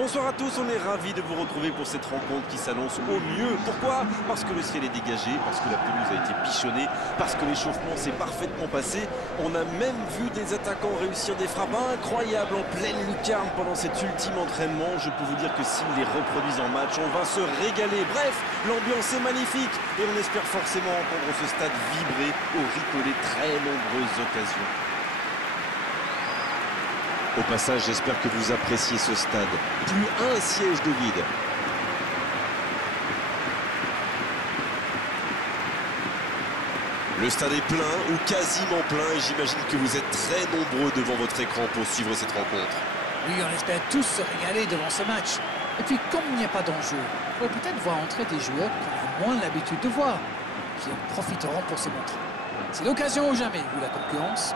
Bonsoir à tous, on est ravis de vous retrouver pour cette rencontre qui s'annonce au mieux. Pourquoi? Parce que le ciel est dégagé, parce que la pelouse a été bichonnée, parce que l'échauffement s'est parfaitement passé. On a même vu des attaquants réussir des frappes incroyables en pleine lucarne pendant cet ultime entraînement. Je peux vous dire que s'ils les reproduisent en match, on va se régaler. Bref, l'ambiance est magnifique et on espère forcément entendre ce stade vibrer au rythme des très nombreuses occasions. Au passage, j'espère que vous appréciez ce stade. Plus un siège de vide. Le stade est plein ou quasiment plein et j'imagine que vous êtes très nombreux devant votre écran pour suivre cette rencontre. Oui, on espère tous se régaler devant ce match. Et puis, comme il n'y a pas d'enjeu, on va peut-être voir entrer des joueurs qu'on a moins l'habitude de voir, qui en profiteront pour se montrer. C'est l'occasion ou jamais, vu la concurrence.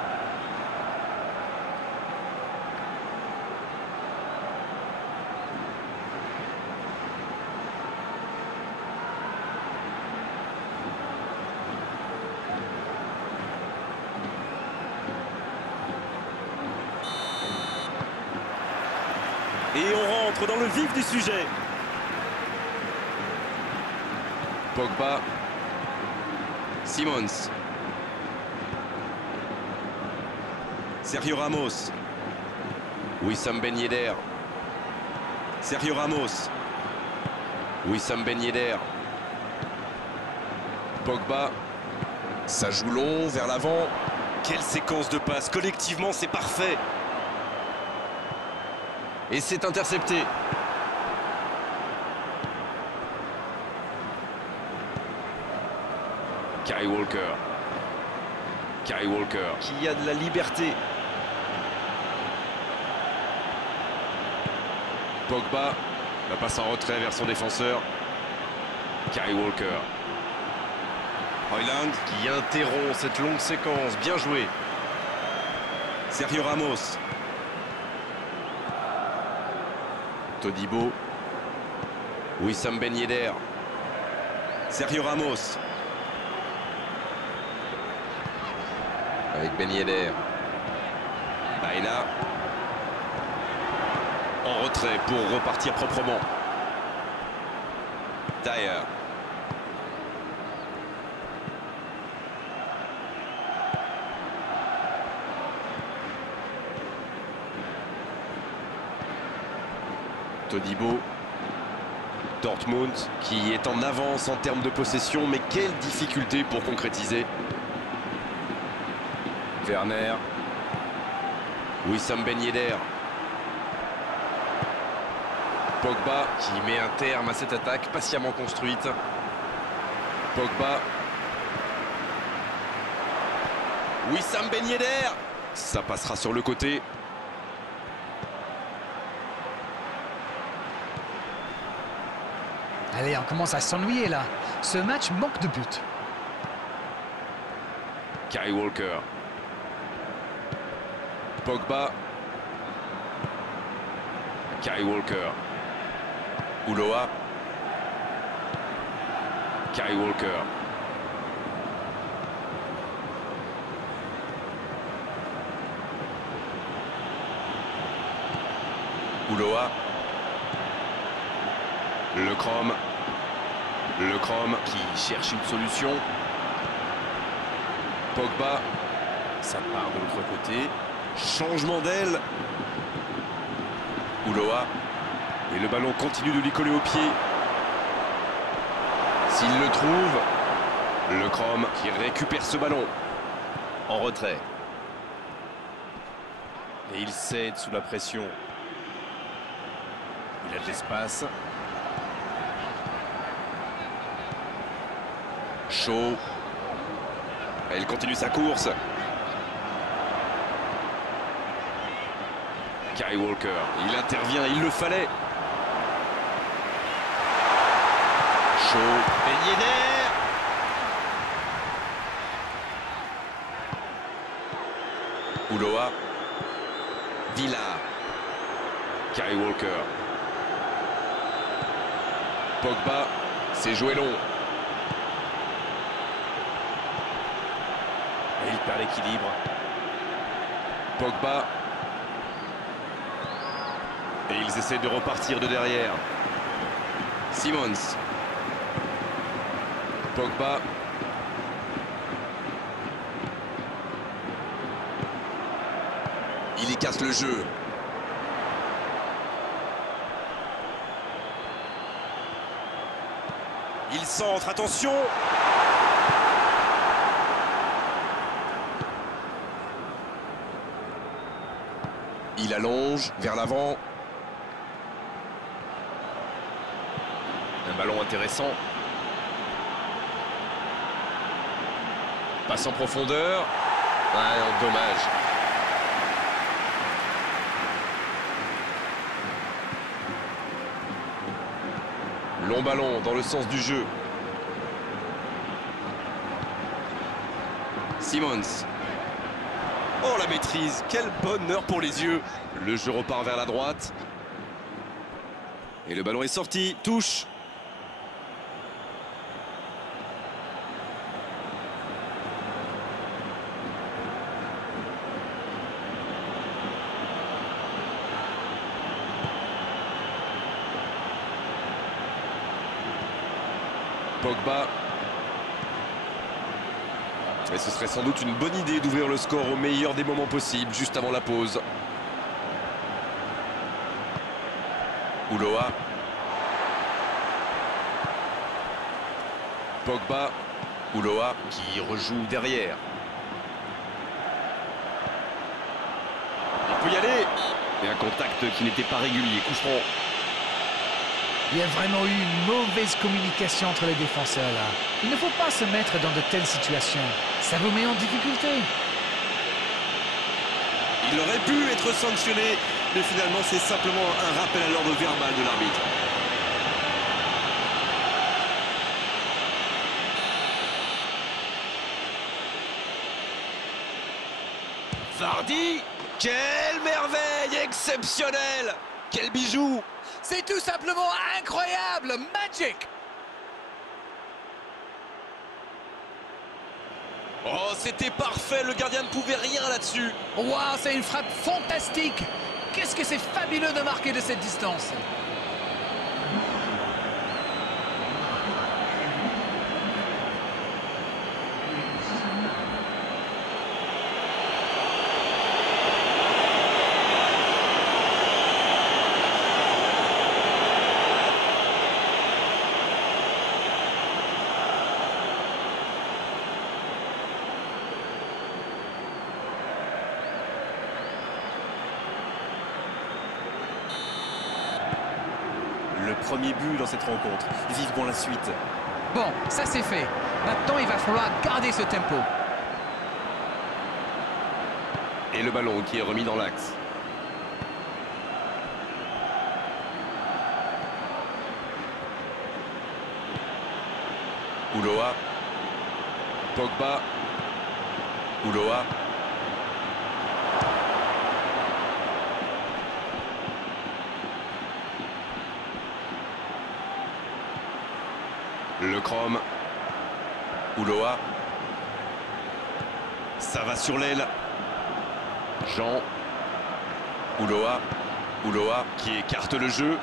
Et on rentre dans le vif du sujet. Pogba. Simons. Sergio Ramos. Wissam Ben Yedder. Sergio Ramos. Wissam Ben Yedder. Pogba. Ça joue long, vers l'avant. Quelle séquence de passes. Collectivement, c'est parfait. Et c'est intercepté. Kyle Walker. Kyle Walker. Qui a de la liberté. Pogba. La passe en retrait vers son défenseur. Kyle Walker. Højlund Qui interrompt cette longue séquence. Bien joué. Sergio Ramos. Todibo. Wissam Ben Yedder. Sergio Ramos. Avec Ben Yedder. Baena. En retrait pour repartir proprement. Dyer. Todibo. Dortmund qui est en avance en termes de possession, mais quelle difficulté pour concrétiser. Werner. Wissam Ben Yedder. Pogba qui met un terme à cette attaque patiemment construite. Pogba. Wissam Ben Yedder. Ça passera sur le côté. Allez, on commence à s'ennuyer là. Ce match manque de buts. Kyle Walker. Pogba. Kyle Walker. Ulloa. Kyle Walker. Ulloa. Le Chrome. Le Chrome qui cherche une solution. Pogba. Ça part de l'autre côté. Changement d'aile. Ulloa. Et le ballon continue de lui coller au pied. S'il le trouve. Le Chrome Qui récupère ce ballon. En retrait. Et il cède sous la pression. Il a de l'espace. Chaud. Et il continue sa course. Kyle Walker. Il intervient, il le fallait. Chaud. Ben Yedder. Ulloa. Villa. Kyle Walker. Pogba. C'est joué long. Et il perd l'équilibre. Pogba. Et ils essaient de repartir de derrière. Simons. Pogba. Il y casse le jeu. Il centre, attention. Il allonge vers l'avant. Un ballon intéressant. Passe en profondeur. Ah non, dommage. Long ballon dans le sens du jeu. Simons. Oh, la maîtrise, quel bonheur pour les yeux. Le jeu repart vers la droite. Et le ballon est sorti, touche. Pogba. Et ce serait sans doute une bonne idée d'ouvrir le score au meilleur des moments possibles, juste avant la pause. Ulloa. Pogba. Ulloa qui rejoue derrière. Il peut y aller. Et un contact qui n'était pas régulier. Coup franc. Il y a vraiment eu une mauvaise communication entre les défenseurs là. Il ne faut pas se mettre dans de telles situations. Ça vous met en difficulté. Il aurait pu être sanctionné, mais finalement c'est simplement un rappel à l'ordre verbal de l'arbitre. Vardy, quelle merveille exceptionnelle. Quel bijou. C'est tout simplement incroyable, magic. Oh, c'était parfait, le gardien ne pouvait rien là-dessus. Waouh, c'est une frappe fantastique. Qu'est-ce que c'est fabuleux de marquer de cette distance. Le premier but dans cette rencontre. Vivement la suite. Bon, ça c'est fait. Maintenant, il va falloir garder ce tempo. Et le ballon qui est remis dans l'axe. Ulloa. Pogba. Ulloa. Le Chrome. Ulloa. Ça va sur l'aile. Jean. Ulloa. Ulloa qui écarte le jeu.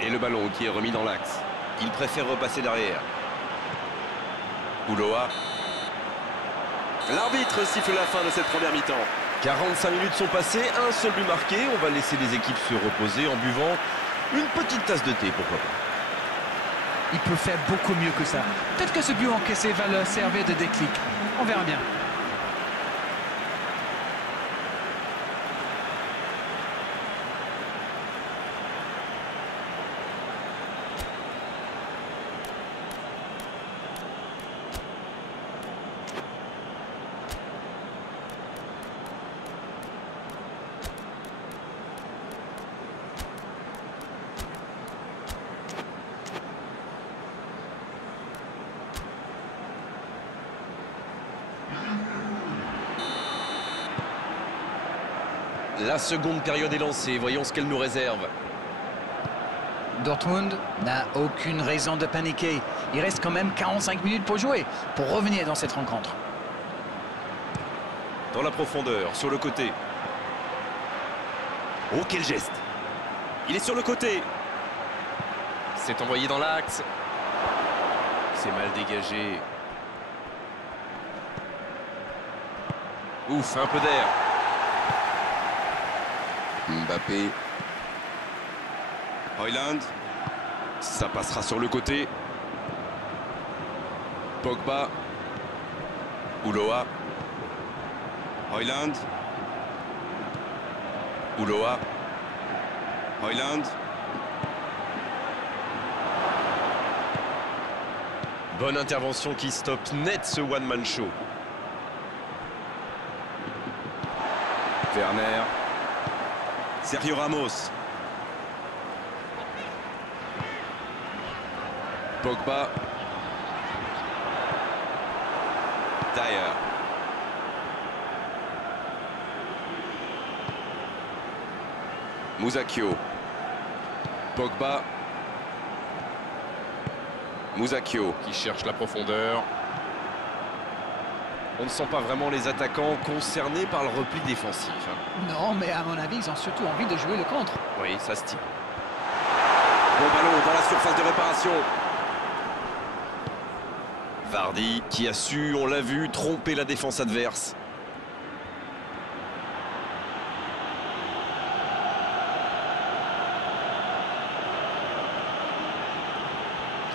Et le ballon qui est remis dans l'axe. Il préfère repasser derrière. Ulloa. L'arbitre siffle la fin de cette première mi-temps. 45 minutes sont passées, un seul but marqué. On va laisser les équipes se reposer en buvant une petite tasse de thé, pourquoi pas. Il peut faire beaucoup mieux que ça. Peut-être que ce but encaissé va leur servir de déclic. On verra bien. La seconde période est lancée, voyons ce qu'elle nous réserve. Dortmund n'a aucune raison de paniquer. Il reste quand même 45 minutes pour jouer, pour revenir dans cette rencontre. Dans la profondeur, sur le côté. Oh, quel geste! Il est sur le côté. C'est envoyé dans l'axe. C'est mal dégagé. Ouf, un peu d'air. Mbappé. Højlund. Ça passera sur le côté. Pogba. Ulloa. Højlund. Ulloa. Højlund. Bonne intervention qui stoppe net ce one-man show. Werner. Sergio Ramos. Pogba. Dyer. Musacchio. Pogba. Musacchio Qui cherche la profondeur. On ne sent pas vraiment les attaquants concernés par le repli défensif. Non, mais à mon avis, ils ont surtout envie de jouer le contre. Oui, ça se tient. Bon ballon dans la surface de réparation. Vardy qui a su, on l'a vu, tromper la défense adverse.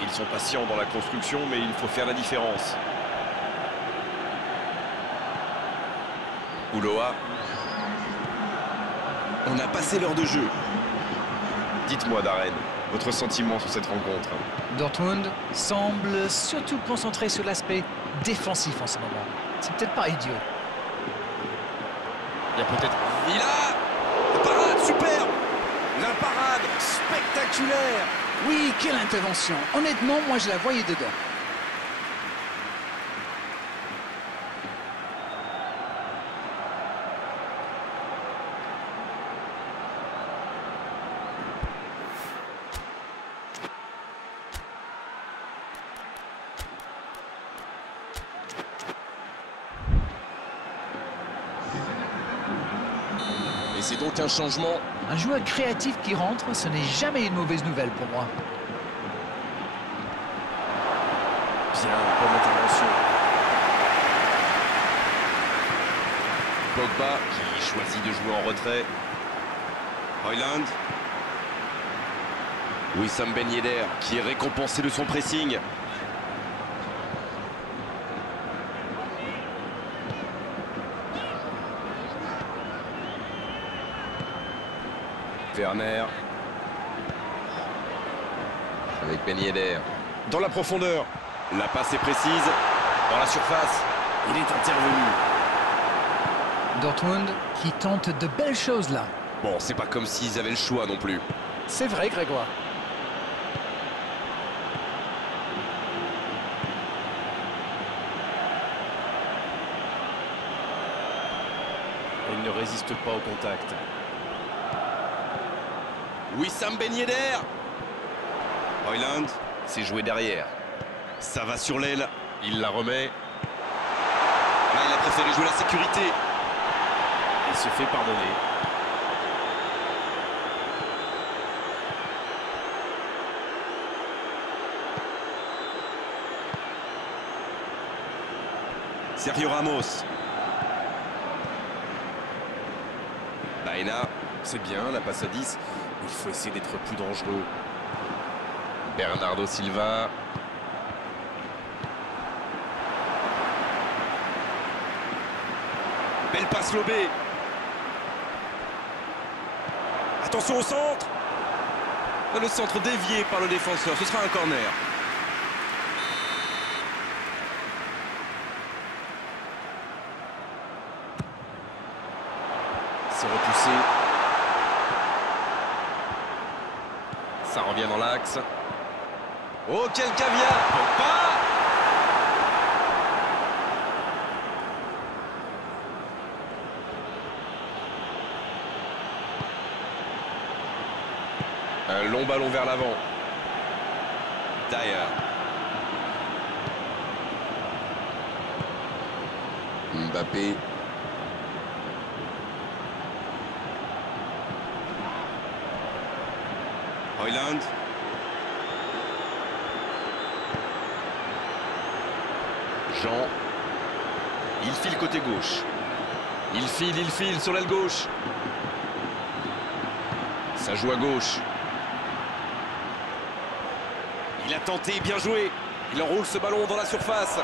Ils sont patients dans la construction, mais il faut faire la différence. Ulloa. On a passé l'heure de jeu. Dites-moi, Darren, votre sentiment sur cette rencontre? Dortmund semble surtout concentré sur l'aspect défensif en ce moment. C'est peut-être pas idiot. Il y a peut-être... Il a... La parade, superbe! La parade, spectaculaire! Oui, quelle intervention. Honnêtement, moi, je la voyais dedans. Et c'est donc un changement. Un joueur créatif qui rentre, ce n'est jamais une mauvaise nouvelle pour moi. Bien, bonne intervention. Pogba qui choisit de jouer en retrait. Højlund. Wissam Ben Yedder qui est récompensé de son pressing. Werner. Avec Ben Yedder. Dans la profondeur. La passe est précise. Dans la surface. Il est intervenu. Dortmund qui tente de belles choses là. Bon, c'est pas comme s'ils avaient le choix non plus. C'est vrai, Grégoire. Il ne résiste pas au contact. Wissam Ben Yedder. Højlund. C'est joué derrière. Ça va sur l'aile. Il la remet. Là, il a préféré jouer la sécurité. Il se fait pardonner. Sergio Ramos. Baena. C'est bien, la passe à 10. Il faut essayer d'être plus dangereux. Bernardo Silva. Belle passe lobée. Attention au centre. Le centre dévié par le défenseur. Ce sera un corner. C'est repoussé. Ça revient dans l'axe. Oh, quel caviar! Pogba! Un long ballon vers l'avant. Dyer. Mbappé. Højlund. Jean. Il file côté gauche. Il file sur l'aile gauche. Ça joue à gauche. Il a tenté, bien joué. Il enroule ce ballon dans la surface.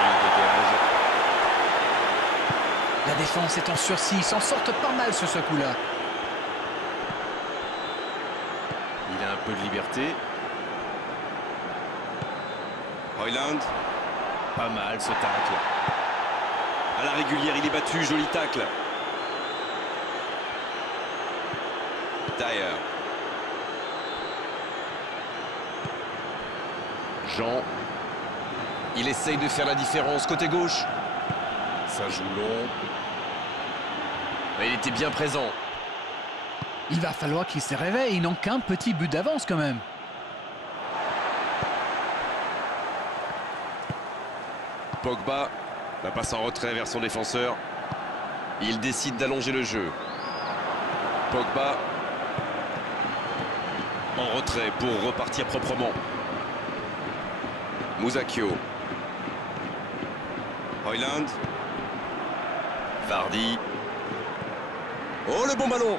Il dégage. La défense est en sursis, ils s'en sortent pas mal sur ce coup-là. Il a un peu de liberté. Højlund. Pas mal ce tacle. À la régulière, il est battu. Joli tacle. Dyer. Jean. Il essaye de faire la différence côté gauche. Ça joue long. Mais il était bien présent. Il va falloir qu'il se réveille, ils n'ont qu'un petit but d'avance quand même. Pogba. La passe en retrait vers son défenseur. Il décide d'allonger le jeu. Pogba. En retrait pour repartir proprement. Musacchio. Højlund. Vardy. Oh, le bon ballon!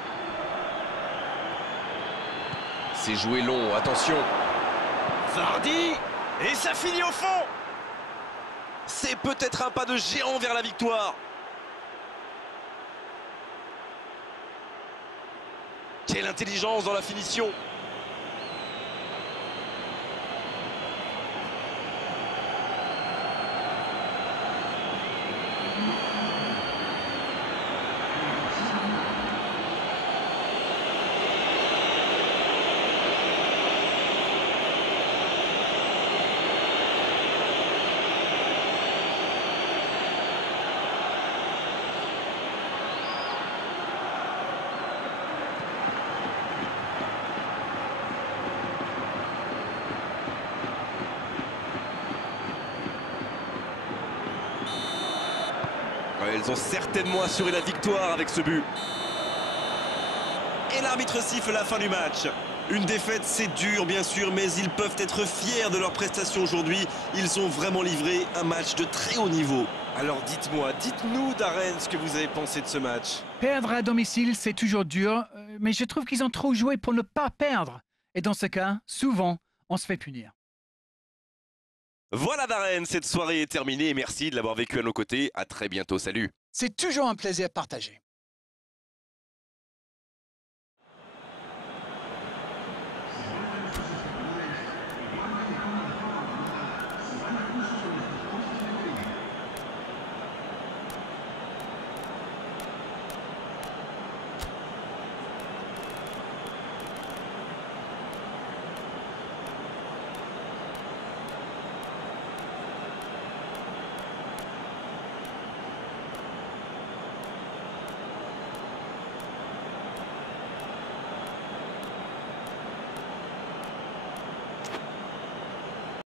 C'est joué long, attention. Vardy. Et ça finit au fond. C'est peut-être un pas de géant vers la victoire. Quelle intelligence dans la finition. Ouais, ils ont certainement assuré la victoire avec ce but. Et l'arbitre siffle la fin du match. Une défaite, c'est dur bien sûr, mais ils peuvent être fiers de leur prestation aujourd'hui. Ils ont vraiment livré un match de très haut niveau. Alors dites-moi, dites-nous Darren ce que vous avez pensé de ce match. Perdre à domicile, c'est toujours dur, mais je trouve qu'ils ont trop joué pour ne pas perdre. Et dans ce cas, souvent, on se fait punir. Voilà Darren, cette soirée est terminée. Merci de l'avoir vécu à nos côtés. À très bientôt, salut. C'est toujours un plaisir partagé.